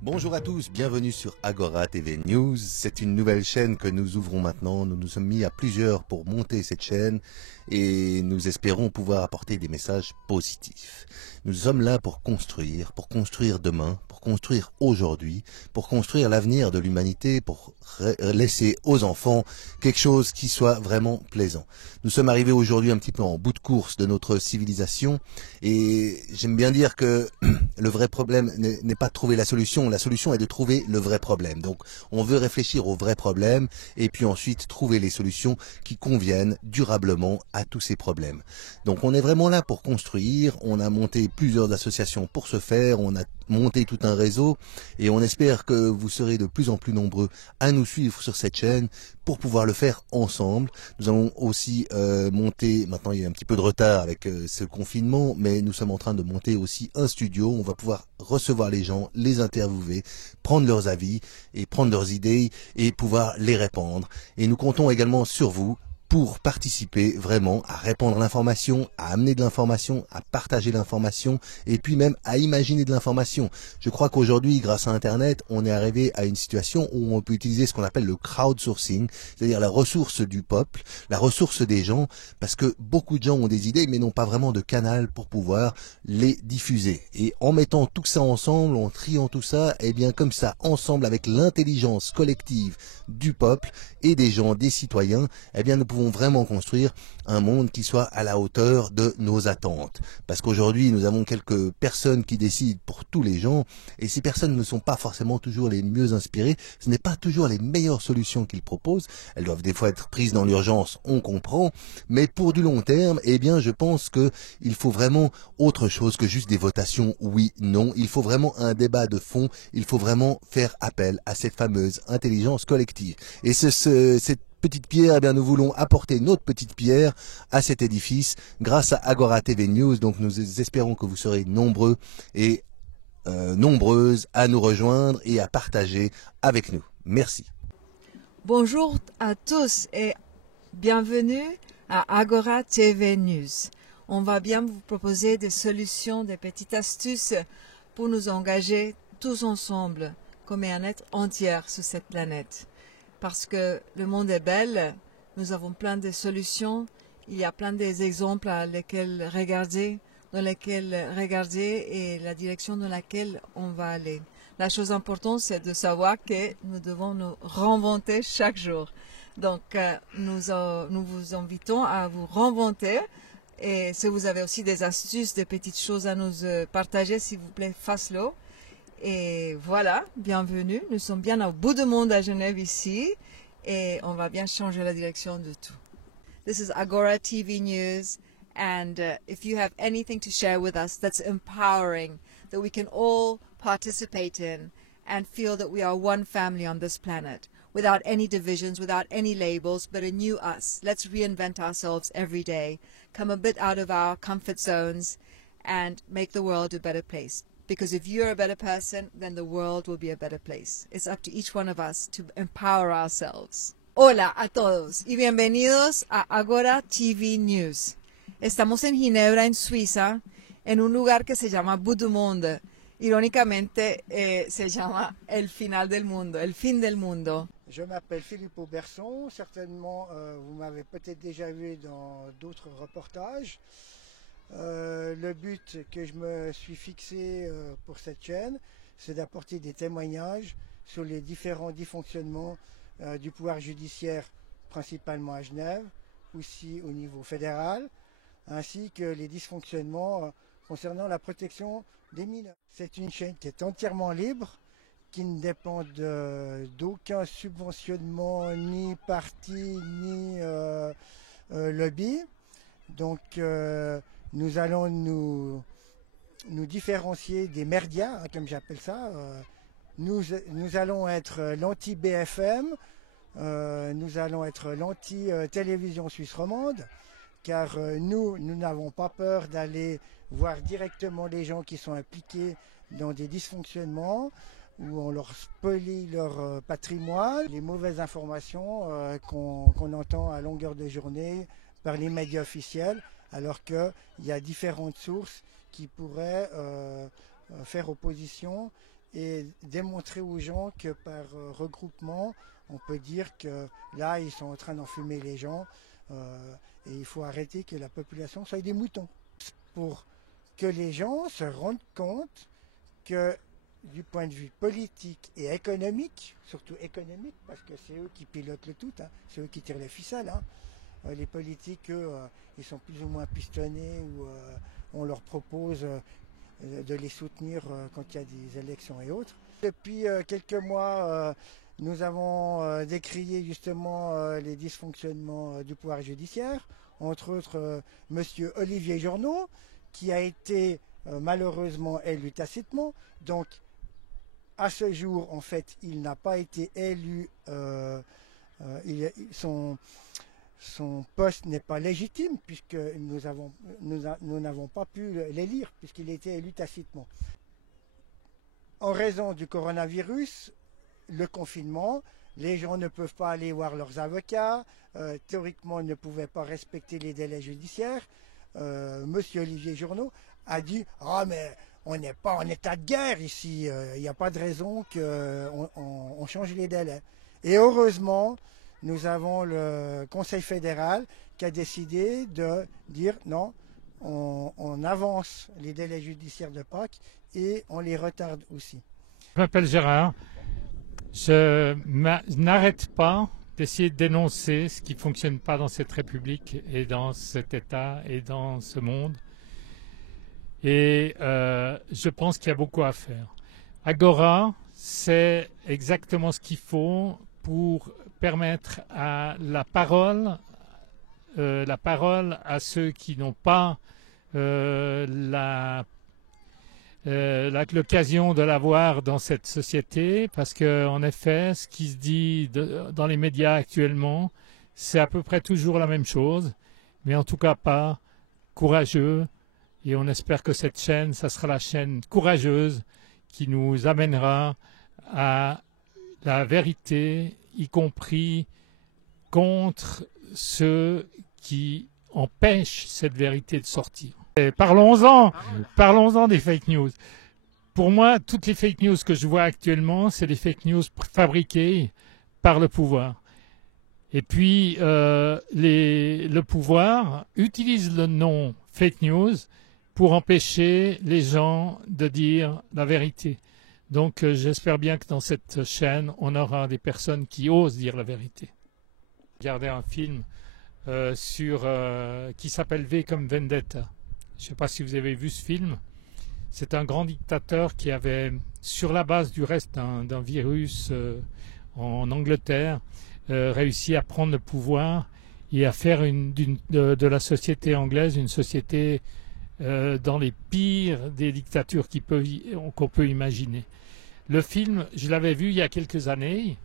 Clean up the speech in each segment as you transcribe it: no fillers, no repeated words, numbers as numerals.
Bonjour à tous, bienvenue sur Agora TV News. C'est une nouvelle chaîne que nous ouvrons maintenant. Nous nous sommes mis à plusieurs pour monter cette chaîne et nous espérons pouvoir apporter des messages positifs. Nous sommes là pour construire demain, pour construire aujourd'hui, pour construire l'avenir de l'humanité, pour laisser aux enfants quelque chose qui soit vraiment plaisant. Nous sommes arrivés aujourd'hui un petit peu en bout de course de notre civilisation et j'aime bien dire que le vrai problème n'est pas de trouver la solution est de trouver le vrai problème. Donc on veut réfléchir au vrai problème et puis ensuite trouver les solutions qui conviennent durablement à tous ces problèmes. Donc on est vraiment là pour construire, on a monté plusieurs associations pour ce faire, on a monté tout un réseau et on espère que vous serez de plus en plus nombreux à nous suivre sur cette chaîne pour pouvoir le faire ensemble. Nous allons aussi monter, maintenant il y a un petit peu de retard avec ce confinement, mais nous sommes en train de monter aussi un studio. On va pouvoir recevoir les gens, les interviewer, prendre leurs avis et prendre leurs idées et pouvoir les répandre. Et nous comptons également sur vous pour participer vraiment à répandre l'information, à amener de l'information, à partager l'information et puis même à imaginer de l'information. Je crois qu'aujourd'hui, grâce à Internet, on est arrivé à une situation où on peut utiliser ce qu'on appelle le crowdsourcing, c'est-à-dire la ressource du peuple, la ressource des gens, parce que beaucoup de gens ont des idées mais n'ont pas vraiment de canal pour pouvoir les diffuser. Et en mettant tout ça ensemble, en triant tout ça, et bien comme ça, ensemble avec l'intelligence collective du peuple et des gens, des citoyens, eh bien nous pouvons vraiment construire un monde qui soit à la hauteur de nos attentes. Parce qu'aujourd'hui, nous avons quelques personnes qui décident pour tous les gens, et ces personnes ne sont pas forcément toujours les mieux inspirées, ce n'est pas toujours les meilleures solutions qu'ils proposent, elles doivent des fois être prises dans l'urgence, on comprend, mais pour du long terme, eh bien je pense qu'il faut vraiment autre chose que juste des votations oui, non, il faut vraiment un débat de fond, il faut vraiment faire appel à cette fameuse intelligence collective. Et cette petite pierre, eh bien nous voulons apporter notre petite pierre à cet édifice grâce à Agora TV News. Donc nous espérons que vous serez nombreux et nombreuses à nous rejoindre et à partager avec nous. Merci. Bonjour à tous et bienvenue à Agora TV News. On va bien vous proposer des solutions, des petites astuces pour nous engager tous ensemble comme un être entier sur cette planète. Parce que le monde est bel, nous avons plein de solutions, il y a plein d'exemples dans lesquels regarder et la direction dans laquelle on va aller. La chose importante, c'est de savoir que nous devons nous réinventer chaque jour. Donc, nous vous invitons à vous réinventer. Et si vous avez aussi des astuces, des petites choses à nous partager, s'il vous plaît, faites-le. Et voilà, bienvenue. Nous sommes bien au bout du monde à Genève ici et on va bien changer la direction de tout. This is Agora TV News and if you have anything to share with us that's empowering, that we can all participate in and feel that we are one family on this planet, without any divisions, without any labels, but a new us. Let's reinvent ourselves every day, come a bit out of our comfort zones and make the world a better place. Because if you're a better person, then the world will be a better place. It's up to each one of us to empower ourselves. Hola a todos y bienvenidos a Agora TV News. Estamos en Ginebra, en Suiza, en un lugar que se llama Bout du Monde. Irónicamente, se llama el final del mundo, el fin del mundo. Je m'appelle Philippe Auberson. Certainement, vous m'avez peut-être déjà vu dans d'autres reportages. le but que je me suis fixé pour cette chaîne, c'est d'apporter des témoignages sur les différents dysfonctionnements du pouvoir judiciaire, principalement à Genève, aussi au niveau fédéral, ainsi que les dysfonctionnements concernant la protection des mineurs. C'est une chaîne qui est entièrement libre, qui ne dépend d'aucun subventionnement, ni parti, ni lobby. Donc nous allons nous différencier des médias, comme j'appelle ça. Nous allons être l'anti-BFM, nous allons être l'anti-télévision suisse romande, car nous n'avons pas peur d'aller voir directement les gens qui sont impliqués dans des dysfonctionnements, où on leur spolie leur patrimoine, les mauvaises informations qu'on entend à longueur de journée par les médias officiels, alors qu'il y a différentes sources qui pourraient faire opposition et démontrer aux gens que par regroupement, on peut dire que là, ils sont en train d'enfumer les gens et il faut arrêter que la population soit des moutons. Pour que les gens se rendent compte que du point de vue politique et économique, surtout économique, parce que c'est eux qui pilotent le tout, hein, c'est eux qui tirent les ficelles. Hein. Les politiques, eux, ils sont plus ou moins pistonnés ou on leur propose de les soutenir quand il y a des élections et autres. Depuis quelques mois, nous avons décrié justement les dysfonctionnements du pouvoir judiciaire, entre autres monsieur Olivier Journeau, qui a été malheureusement élu tacitement. Donc, à ce jour, en fait, il n'a pas été élu, son poste n'est pas légitime, puisque nous n'avons pas pu l'élire, puisqu'il a été élu tacitement. En raison du coronavirus, le confinement, les gens ne peuvent pas aller voir leurs avocats, théoriquement ils ne pouvaient pas respecter les délais judiciaires. Monsieur Olivier Journeau a dit « Ah mais on n'est pas en état de guerre ici, il n'y a pas de raison qu'on change les délais. » Et heureusement, nous avons le Conseil fédéral qui a décidé de dire « Non, on avance les délais judiciaires de Pâques et on les retarde aussi. » Je m'appelle Gérard. Je n'arrête pas d'essayer de dénoncer ce qui ne fonctionne pas dans cette République et dans cet État et dans ce monde. Et je pense qu'il y a beaucoup à faire. Agora, c'est exactement ce qu'il faut pour permettre à la parole à ceux qui n'ont pas l'occasion de l'avoir dans cette société, parce qu'en effet, ce qui se dit dans les médias actuellement, c'est à peu près toujours la même chose, mais en tout cas pas courageux. Et on espère que cette chaîne, ça sera la chaîne courageuse qui nous amènera à la vérité, y compris contre ceux qui empêchent cette vérité de sortir. Parlons-en des fake news. Pour moi, toutes les fake news que je vois actuellement, c'est des fake news fabriquées par le pouvoir. Et puis, le pouvoir utilise le nom fake news pour empêcher les gens de dire la vérité. Donc, j'espère bien que dans cette chaîne, on aura des personnes qui osent dire la vérité. Regardez un film qui s'appelle V comme Vendetta. Je ne sais pas si vous avez vu ce film. C'est un grand dictateur qui avait, sur la base du reste d'un virus en Angleterre, réussi à prendre le pouvoir et à faire de la société anglaise une société dans les pires des dictatures qu'on peut imaginer. Le film, je l'avais vu il y a quelques années,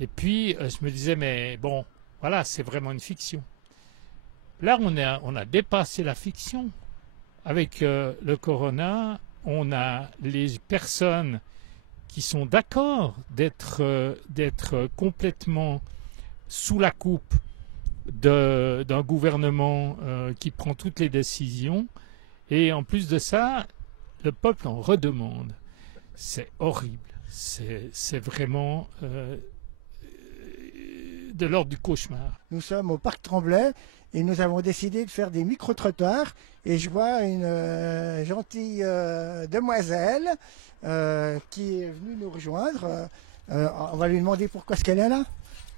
et puis je me disais, mais bon, voilà, c'est vraiment une fiction. Là, on a dépassé la fiction. Avec le corona, on a les personnes qui sont d'accord d'être complètement sous la coupe d'un gouvernement qui prend toutes les décisions. Et en plus de ça, le peuple en redemande. C'est horrible. C'est vraiment... de l'ordre du cauchemar. Nous sommes au Parc Tremblay et nous avons décidé de faire des micro-trottoirs. Et je vois une gentille demoiselle qui est venue nous rejoindre. On va lui demander pourquoi est-ce qu'elle est là.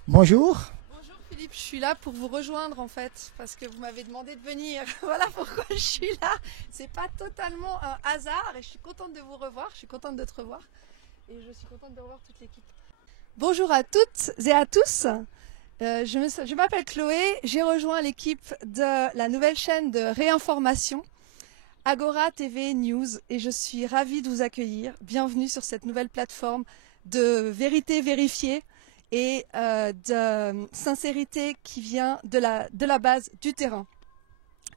Bonjour. Bonjour Philippe, je suis là pour vous rejoindre en fait, parce que vous m'avez demandé de venir. Voilà pourquoi je suis là. C'est pas totalement un hasard et je suis contente de vous revoir, je suis contente de te revoir et je suis contente de revoir toute l'équipe. Bonjour à toutes et à tous. Je m'appelle Chloé, j'ai rejoint l'équipe de la nouvelle chaîne de réinformation Agora TV News et je suis ravie de vous accueillir. Bienvenue sur cette nouvelle plateforme de vérité vérifiée et de sincérité qui vient de la base du terrain.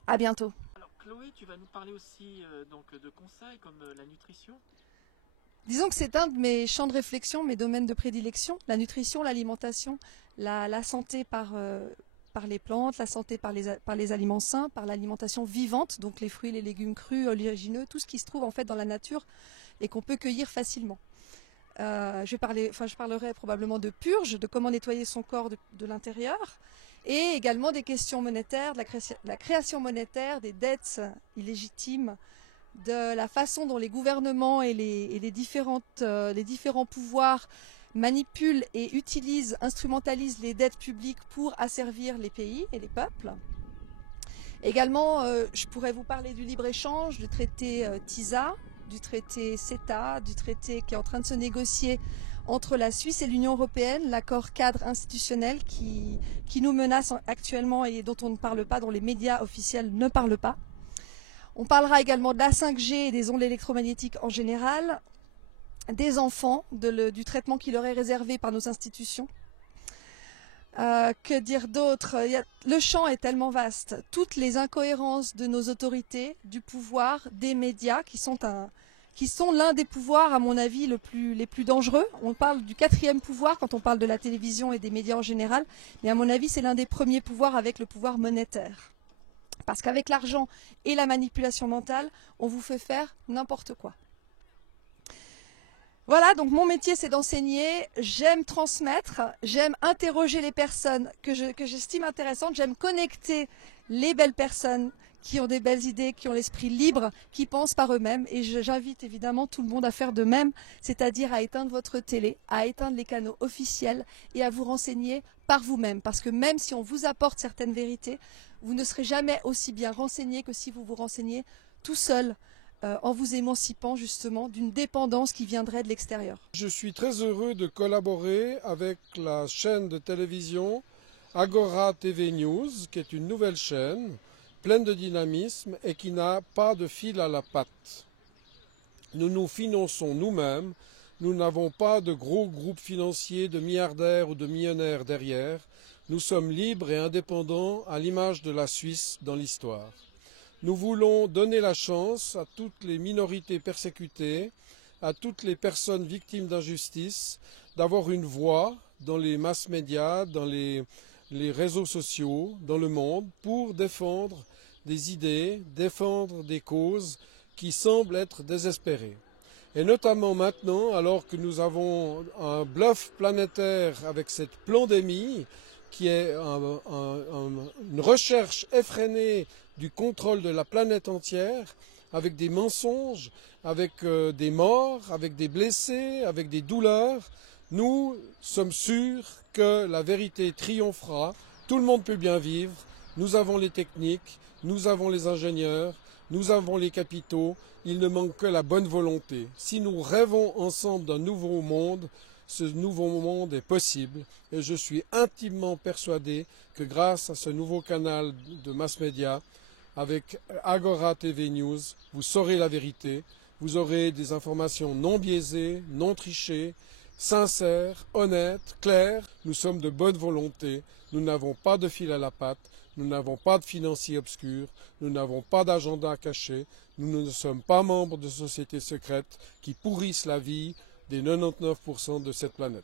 À bientôt. Alors Chloé, tu vas nous parler aussi donc de conseils comme la nutrition. Disons que c'est un de mes champs de réflexion, mes domaines de prédilection, la nutrition, l'alimentation, la santé par les plantes, la santé par les aliments sains, par l'alimentation vivante, donc les fruits, les légumes crus, oléagineux, tout ce qui se trouve en fait dans la nature et qu'on peut cueillir facilement. Je parlerai probablement de purge, de comment nettoyer son corps de l'intérieur, et également des questions monétaires, de la création monétaire, des dettes illégitimes, de la façon dont les gouvernements et les différents pouvoirs manipulent et utilisent, instrumentalisent les dettes publiques pour asservir les pays et les peuples. Également, je pourrais vous parler du libre-échange, du traité TISA, du traité CETA, du traité qui est en train de se négocier entre la Suisse et l'Union européenne, l'accord cadre institutionnel qui nous menace actuellement et dont on ne parle pas, dont les médias officiels ne parlent pas. On parlera également de la 5G et des ondes électromagnétiques en général, des enfants, du traitement qui leur est réservé par nos institutions. Que dire d'autre? Le champ est tellement vaste. Toutes les incohérences de nos autorités, du pouvoir, des médias, qui sont l'un des pouvoirs, à mon avis, les plus dangereux. On parle du 4e pouvoir quand on parle de la télévision et des médias en général, mais à mon avis, c'est l'un des premiers pouvoirs avec le pouvoir monétaire. Parce qu'avec l'argent et la manipulation mentale, on vous fait faire n'importe quoi. Voilà, donc mon métier c'est d'enseigner, j'aime transmettre, j'aime interroger les personnes que j'estime intéressantes, j'aime connecter les belles personnes qui ont des belles idées, qui ont l'esprit libre, qui pensent par eux-mêmes et j'invite évidemment tout le monde à faire de même, c'est-à-dire à éteindre votre télé, à éteindre les canaux officiels et à vous renseigner par vous-même. Parce que même si on vous apporte certaines vérités, vous ne serez jamais aussi bien renseigné que si vous vous renseignez tout seul, en vous émancipant justement d'une dépendance qui viendrait de l'extérieur. Je suis très heureux de collaborer avec la chaîne de télévision Agora TV News, qui est une nouvelle chaîne pleine de dynamisme et qui n'a pas de fil à la patte. Nous nous finançons nous-mêmes, nous n'avons pas de gros groupes financiers de milliardaires ou de millionnaires derrière. Nous sommes libres et indépendants à l'image de la Suisse dans l'histoire. Nous voulons donner la chance à toutes les minorités persécutées, à toutes les personnes victimes d'injustice, d'avoir une voix dans les mass médias, dans les réseaux sociaux, dans le monde, pour défendre des idées, défendre des causes qui semblent être désespérées. Et notamment maintenant, alors que nous avons un bluff planétaire avec cette pandémie, qui est une recherche effrénée du contrôle de la planète entière, avec des mensonges, avec des morts, avec des blessés, avec des douleurs. Nous sommes sûrs que la vérité triomphera. Tout le monde peut bien vivre. Nous avons les techniques, nous avons les ingénieurs, nous avons les capitaux. Il ne manque que la bonne volonté. Si nous rêvons ensemble d'un nouveau monde, ce nouveau monde est possible. Et je suis intimement persuadé que grâce à ce nouveau canal de mass média, avec Agora TV News, vous saurez la vérité, vous aurez des informations non biaisées, non trichées, sincères, honnêtes, claires. Nous sommes de bonne volonté, nous n'avons pas de fil à la patte, nous n'avons pas de financiers obscurs, nous n'avons pas d'agenda caché, nous ne sommes pas membres de sociétés secrètes qui pourrissent la vie des 99% de cette planète.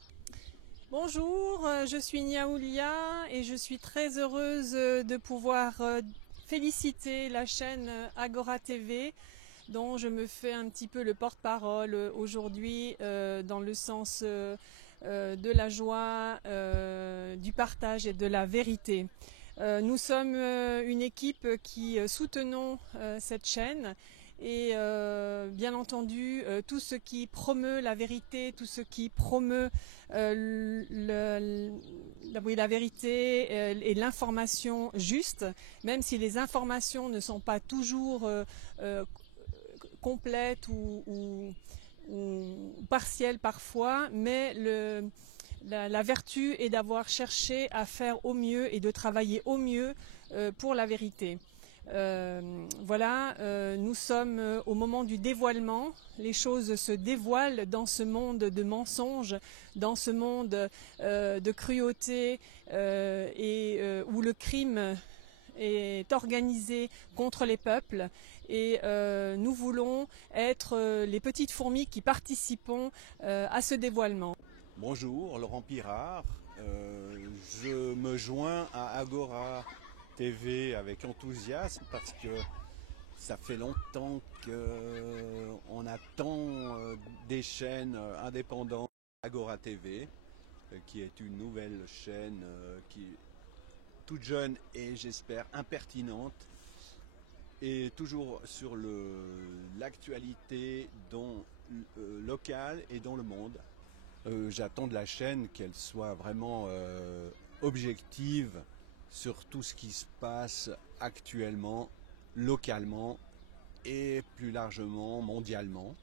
Bonjour, je suis Niaoulia et je suis très heureuse de pouvoir féliciter la chaîne Agora TV dont je me fais un petit peu le porte-parole aujourd'hui dans le sens de la joie, du partage et de la vérité. Nous sommes une équipe qui soutenons cette chaîne et bien entendu tout ce qui promeut la vérité, tout ce qui promeut la vérité et l'information juste, même si les informations ne sont pas toujours complètes ou partielles parfois, mais la vertu est d'avoir cherché à faire au mieux et de travailler au mieux pour la vérité. Voilà, nous sommes au moment du dévoilement. Les choses se dévoilent dans ce monde de mensonges, dans ce monde de cruauté où le crime est organisé contre les peuples. Et nous voulons être les petites fourmis qui participons à ce dévoilement. Bonjour, Laurent Pirard. Je me joins à Agora TV avec enthousiasme parce que ça fait longtemps qu'on attend des chaînes indépendantes. Agora TV, qui est une nouvelle chaîne qui est toute jeune et j'espère impertinente, et toujours sur l'actualité locale et dans le monde. J'attends de la chaîne qu'elle soit vraiment objective sur tout ce qui se passe actuellement, localement et plus largement mondialement.